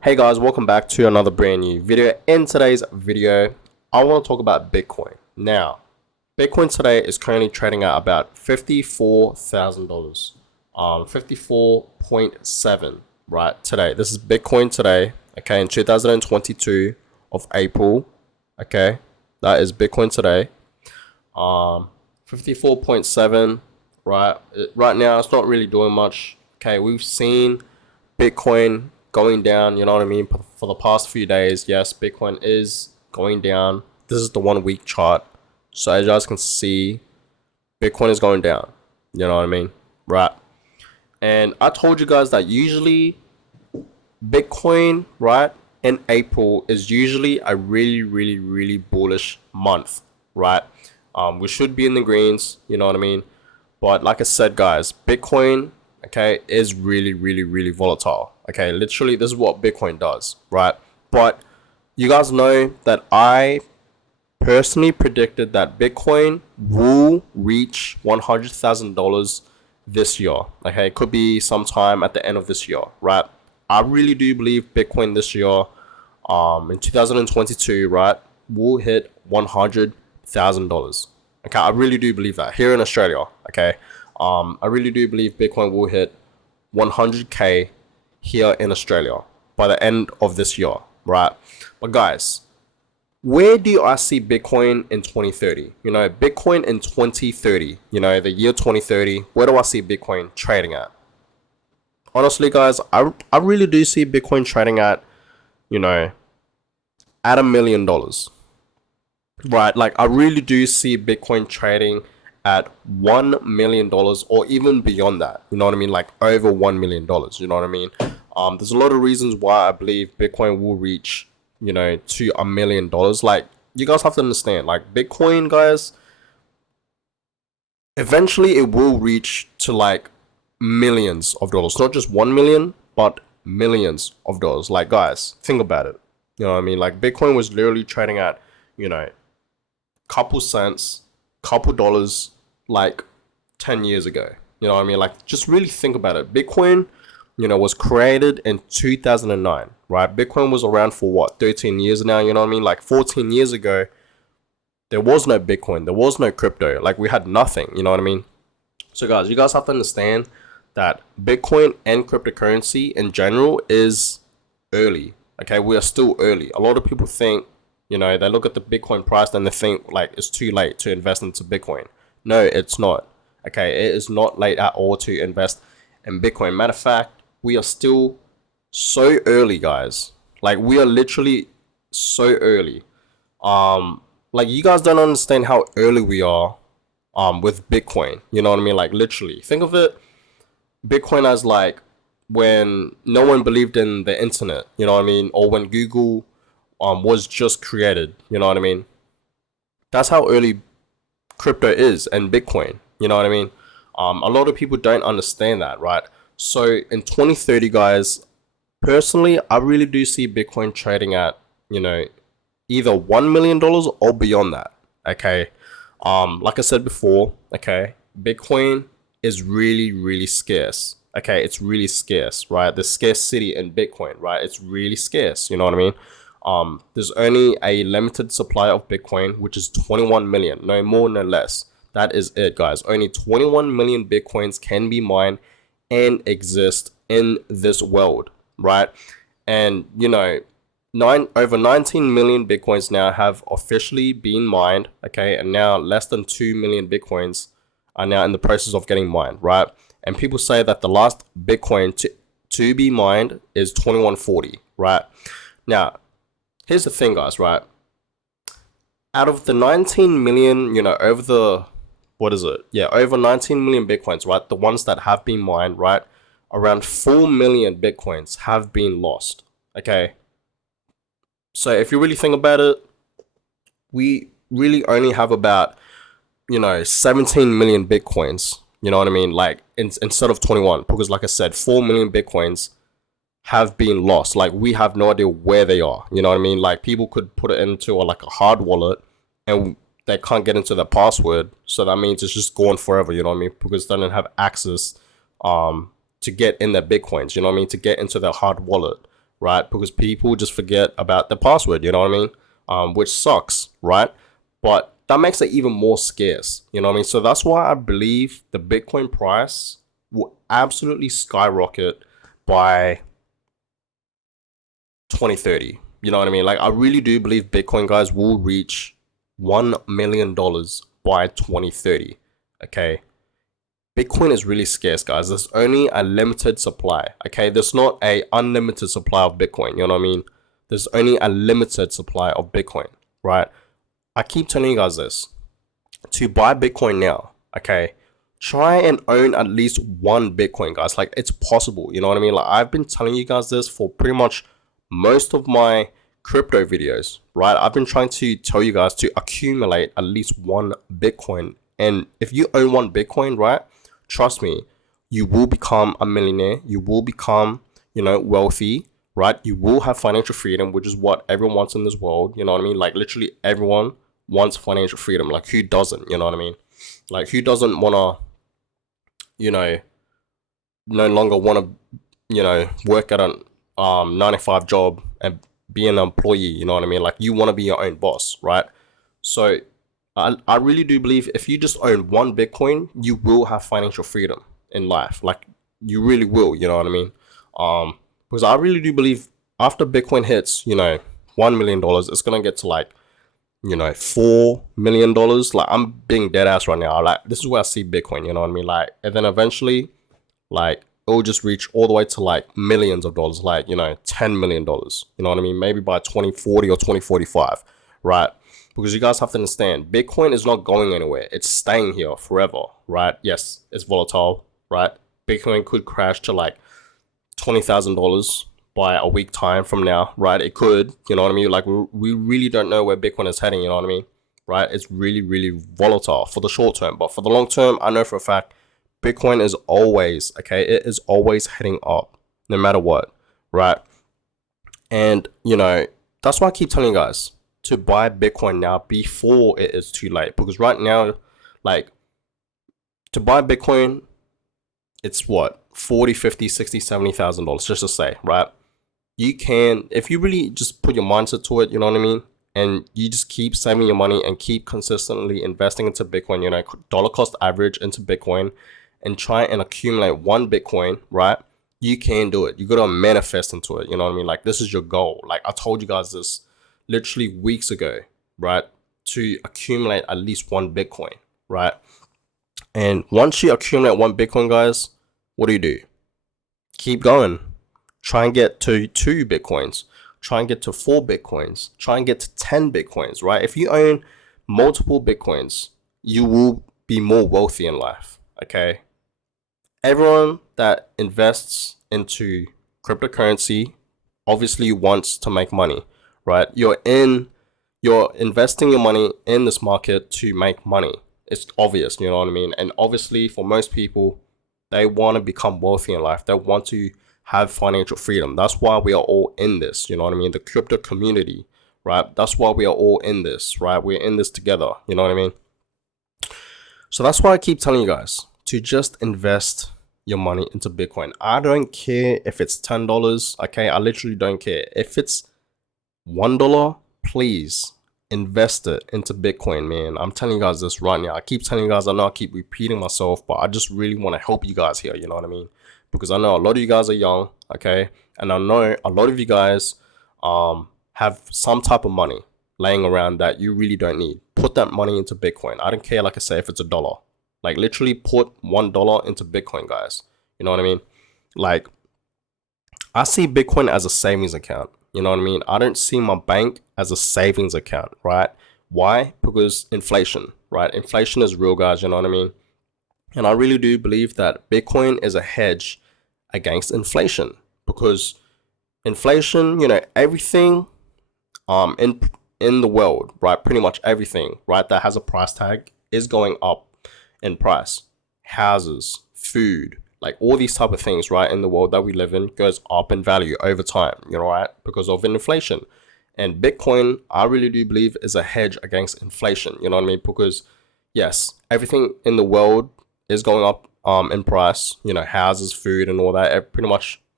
Hey guys, welcome back to another brand new video. In today's video, I want to talk about Bitcoin. Now, Bitcoin today is currently trading at about $54,000, 54.7 right today. This is Bitcoin today, okay, in 2022 of April, okay. That is Bitcoin today. 54.7, right? Right now, it's not really doing much. Okay, we've seen Bitcoin going down, you know what I mean, for the past few days. Yes, Bitcoin is going down. This is the 1 week chart. So as you guys can see, Bitcoin is going down. You know what I mean? Right. And I told you guys that usually Bitcoin, right, in April is usually a really bullish month, right? We should be in the greens, you know what I mean? But like I said, guys, Bitcoin, okay, is really volatile. Okay, literally, this is what Bitcoin does, right? But you guys know that I personally predicted that Bitcoin will reach $100,000 this year. Okay, it could be sometime at the end of this year, right? I really do believe Bitcoin this year, in 2022, right, will hit $100,000. Okay, I really do believe that here in Australia. Okay, I really do believe Bitcoin will hit 100K here in Australia by the end of this year, right? But guys, where do I see Bitcoin in 2030? You know, Bitcoin in 2030, you know, the year 2030, where do I see Bitcoin trading at? Honestly, guys, I really do see Bitcoin trading at, you know, at $1 million. Right, like I really do see Bitcoin trading at $1 million or even beyond that. You know what I mean? Like over $1 million. You know what I mean? There's a lot of reasons why I believe Bitcoin will reach, you know, to $1 million. Like you guys have to understand, like Bitcoin, guys, eventually it will reach to like millions of dollars, not just 1 million, but millions of dollars. Like guys, think about it. You know what I mean? Like Bitcoin was literally trading at, you know, couple cents, couple dollars, like 10 years ago. You know what I mean? Like, just really think about it. Bitcoin, you know, was created in 2009, right? Bitcoin was around for what, 13 years now? You know what I mean? Like 14 years ago, there was no Bitcoin, there was no crypto. Like, we had nothing. You know what I mean? So, guys, you guys have to understand that Bitcoin and cryptocurrency in general is early. Okay, we are still early. A lot of people think, you know, they look at the Bitcoin price and they think like it's too late to invest into Bitcoin. No, it's not. Okay, it is not late at all to invest in Bitcoin. Matter of fact, we are still so early, guys. Like we are literally so early. Like you guys don't understand how early we are with Bitcoin. You know what I mean? Like literally. Think of it, Bitcoin as like when no one believed in the internet, you know what I mean? Or when Google was just created, you know what I mean? That's how early crypto is and Bitcoin, you know what I mean? A lot of people don't understand that, right? So in 2030, guys, personally, I really do see Bitcoin trading at, you know, either $1 million or beyond that, okay? Like I said before, okay, Bitcoin is really scarce. Okay, it's really scarce, right? The scarcity in Bitcoin, right? It's really scarce, you know what I mean? There's only a limited supply of Bitcoin, which is 21 million, no more, no less. That is it, guys. Only 21 million Bitcoins can be mined and exist in this world, right? And you know, over 19 million Bitcoins now have officially been mined, okay, and now less than 2 million Bitcoins are now in the process of getting mined, right? And people say that the last Bitcoin to be mined is 2140, right? Now, here's the thing, guys, right? Out of the 19 million, you know, over the, what is it? Yeah, over 19 million Bitcoins, right? The ones that have been mined, right? Around 4 million Bitcoins have been lost, okay? So if you really think about it, we really only have about, you know, 17 million Bitcoins, you know what I mean? Like, instead of 21, because like I said, 4 million Bitcoins have been lost. Like we have no idea where they are. You know what I mean? Like people could put it into like a hard wallet and they can't get into the password. So that means it's just gone forever. You know what I mean? Because they don't have access to get in their Bitcoins. You know what I mean? To get into their hard wallet. right? Because people just forget about the password, you know what I mean? Which sucks, right? But that makes it even more scarce, you know what I mean? So that's why I believe the Bitcoin price will absolutely skyrocket by 2030. You know what I mean? Like, I really do believe Bitcoin, guys, will reach $1 million by 2030. Okay. Bitcoin is really scarce, guys. There's only a limited supply. Okay. There's not a unlimited supply of Bitcoin. You know what I mean? There's only a limited supply of Bitcoin, right? I keep telling you guys this. To buy Bitcoin now, okay, try and own at least one Bitcoin, guys. Like, it's possible. You know what I mean? Like, I've been telling you guys this for pretty much most of my crypto videos, right? I've been trying to tell you guys to accumulate at least one Bitcoin. And if you own one Bitcoin, right, trust me, you will become a millionaire. You will become, wealthy, right? You will have financial freedom, which is what everyone wants in this world. You know what I mean? Like, literally everyone wants financial freedom. Like, who doesn't? You know what I mean? Like, who doesn't want to, no longer want to, work at a 9 to 5 job and be an employee? You know what I mean? Like, you want to be your own boss, right? So I really do believe if you just own one Bitcoin, you will have financial freedom in life. Like, you really will. You know what I mean? Because I really do believe after Bitcoin hits, $1 million, it's gonna get to like, $4 million. Like, I'm being dead ass right now. Like, this is where I see Bitcoin. You know what I mean? Like, and then eventually, like, it will just reach all the way to like millions of dollars, like, $10 million. You know what I mean? Maybe by 2040 or 2045, right? Because you guys have to understand, Bitcoin is not going anywhere. It's staying here forever, right? Yes, it's volatile, right? Bitcoin could crash to like $20,000 by a week time from now, right? It could, you know what I mean? Like, we really don't know where Bitcoin is heading, you know what I mean? Right? It's really, really volatile for the short term. But for the long term, I know for a fact, Bitcoin is always, okay, it is always heading up, no matter what, right? And, that's why I keep telling you guys to buy Bitcoin now before it is too late. Because right now, like, to buy Bitcoin, it's what, 40, 50, 60, $70,000, just to say, right? You can, if you really just put your mindset to it, you know what I mean? And you just keep saving your money and keep consistently investing into Bitcoin, dollar cost average into Bitcoin, and try and accumulate one Bitcoin, right? You can do it. You got to manifest into it. You know what I mean? Like, this is your goal. Like, I told you guys this literally weeks ago, right? To accumulate at least one Bitcoin, right? And once you accumulate one Bitcoin, guys, what do? Keep going. Try and get to 2 Bitcoins. Try and get to 4 Bitcoins. Try and get to 10 Bitcoins, right? If you own multiple Bitcoins, you will be more wealthy in life, okay? Everyone that invests into cryptocurrency obviously wants to make money, right? You're investing your money in this market to make money. It's obvious, you know what I mean? And obviously, for most people, they want to become wealthy in life. They want to have financial freedom. That's why we are all in this, you know what I mean? The crypto community, right? That's why we are all in this, right? We're in this together, you know what I mean? So that's why I keep telling you guys to just invest your money into Bitcoin. I don't care if it's $10, okay? I literally don't care. If it's $1, please invest it into Bitcoin, man. I'm telling you guys this right now. I keep telling you guys, I know I keep repeating myself, but I just really want to help you guys here, you know what I mean? Because I know a lot of you guys are young, okay? And I know a lot of you guys have some type of money laying around that you really don't need. Put that money into Bitcoin. I don't care, like I say, if it's $1. Like, literally put $1 into Bitcoin, guys. You know what I mean? Like, I see Bitcoin as a savings account. You know what I mean? I don't see my bank as a savings account, right? Why? Because inflation, right? Inflation is real, guys. You know what I mean? And I really do believe that Bitcoin is a hedge against inflation, because inflation, everything in the world, right? Pretty much everything, right, that has a price tag is going up in price. Houses, food, like all these type of things, right, in the world that we live in goes up in value over time, right, because of inflation. And Bitcoin, I really do believe, is a hedge against inflation, you know what I mean? Because yes, everything in the world is going up in price, houses, food, and all that. Pretty much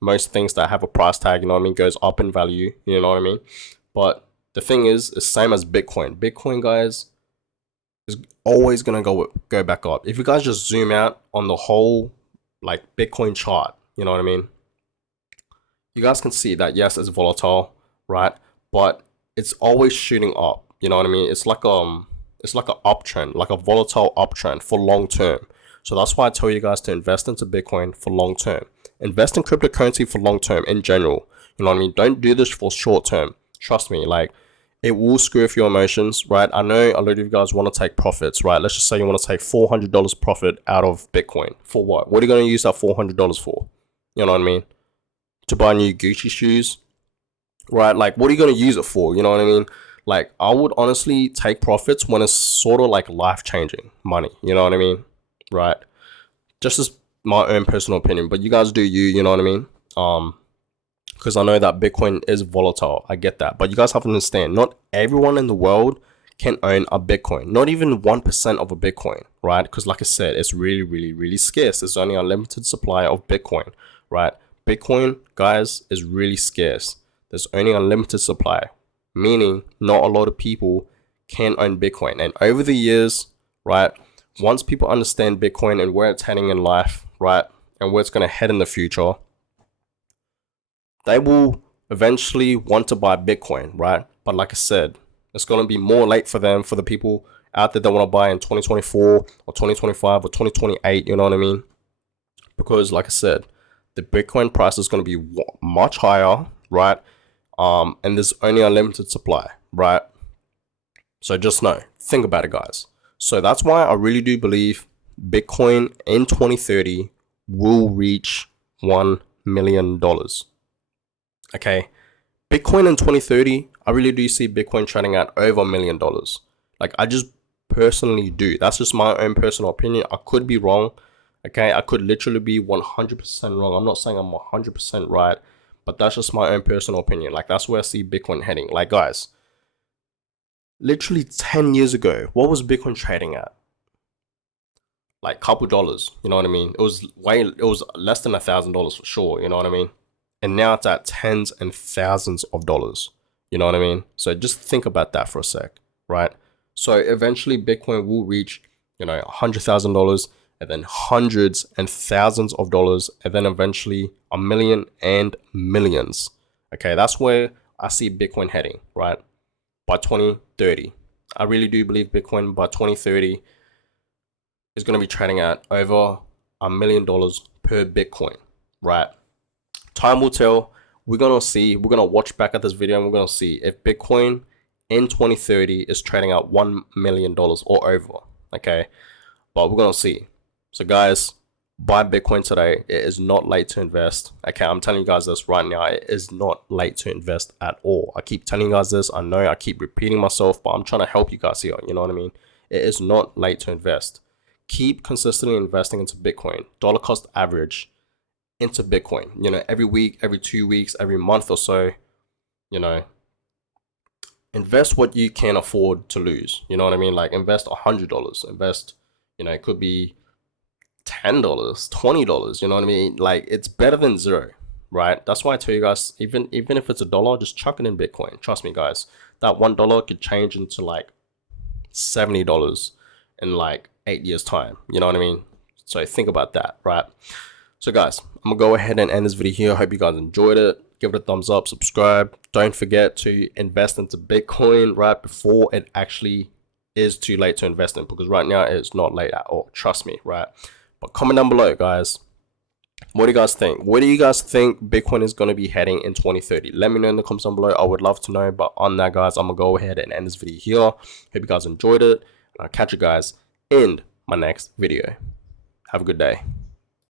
most things that have a price tag, you know what I mean, goes up in value, you know what I mean. But the thing is, it's same as Bitcoin. Bitcoin, guys, is always gonna go back up. If you guys just zoom out on the whole like Bitcoin chart, you know what I mean, you guys can see that yes, it's volatile, right? But it's always shooting up. You know what I mean? It's like an uptrend, like a volatile uptrend for long term. So that's why I tell you guys to invest into Bitcoin for long term. Invest in cryptocurrency for long term in general. You know what I mean? Don't do this for short term. Trust me, like it will screw with your emotions, right? I know a lot of you guys want to take profits, right? Let's just say you want to take $400 profit out of Bitcoin. For what? What are you going to use that $400 for? You know what I mean? To buy new Gucci shoes, right? Like, what are you going to use it for? You know what I mean? Like, I would honestly take profits when it's sort of like life-changing money. You know what I mean? Right? Just as my own personal opinion, but you guys do you know what I mean? Because I know that Bitcoin is volatile. I get that. But you guys have to understand, not everyone in the world can own a Bitcoin. Not even 1% of a Bitcoin, right? Because like I said, it's really, really, really scarce. There's only a limited supply of Bitcoin, right? Bitcoin, guys, is really scarce. There's only a limited supply, meaning not a lot of people can own Bitcoin. And over the years, right, once people understand Bitcoin and where it's heading in life, right, and where it's going to head in the future, they will eventually want to buy Bitcoin, right? But like I said, it's going to be more late for them, for the people out there that want to buy in 2024 or 2025 or 2028, you know what I mean? Because like I said, the Bitcoin price is going to be much higher, right? And there's only a limited supply, right? So just know, think about it, guys. So that's why I really do believe Bitcoin in 2030 will reach $1 million. Okay, Bitcoin in 2030, I really do see Bitcoin trading at over $1 million. Like, I just personally do. That's just my own personal opinion. I could be wrong. Okay, I could literally be 100% wrong. I'm not saying I'm 100% right, but that's just my own personal opinion. Like, that's where I see Bitcoin heading. Like, guys, literally 10 years ago, what was Bitcoin trading at? Like, couple dollars, you know what I mean? It was less than $1,000 for sure, you know what I mean? And now it's at tens and thousands of dollars, you know what I mean? So just think about that for a sec, right? So eventually Bitcoin will reach, $100,000, and then hundreds and thousands of dollars, and then eventually a million and millions. Okay, that's where I see Bitcoin heading, right? By 2030. I really do believe Bitcoin by 2030 is going to be trading at over $1 million per Bitcoin, right? Time will tell. We're going to see. We're going to watch back at this video and we're going to see if Bitcoin in 2030 is trading at $1 million or over, okay? But we're going to see. So guys, buy Bitcoin today. It is not late to invest. Okay, I'm telling you guys this right now. It is not late to invest at all. I keep telling you guys this. I know I keep repeating myself, but I'm trying to help you guys here. You know what I mean? It is not late to invest. Keep consistently investing into Bitcoin. Dollar cost average into Bitcoin. Every week, every 2 weeks, every month or so. Invest what you can afford to lose. You know what I mean? Like, invest $100. Invest, it could be $10, $20, you know what I mean? Like, it's better than zero, right? That's why I tell you guys, even if it's $1, just chuck it in Bitcoin. Trust me, guys, that $1 could change into like $70 in like 8 years time, you know what I mean? So think about that, right? So guys, I'm gonna go ahead and end this video here. I hope you guys enjoyed it. Give it a thumbs up, subscribe. Don't forget to invest into Bitcoin right before it actually is too late to invest in, because right now it's not late at all, trust me, right? But comment down below, guys. What do you guys think? Where do you guys think Bitcoin is going to be heading in 2030? Let me know in the comments down below. I would love to know. But on that, guys, I'm going to go ahead and end this video here. Hope you guys enjoyed it. And I'll catch you guys in my next video. Have a good day.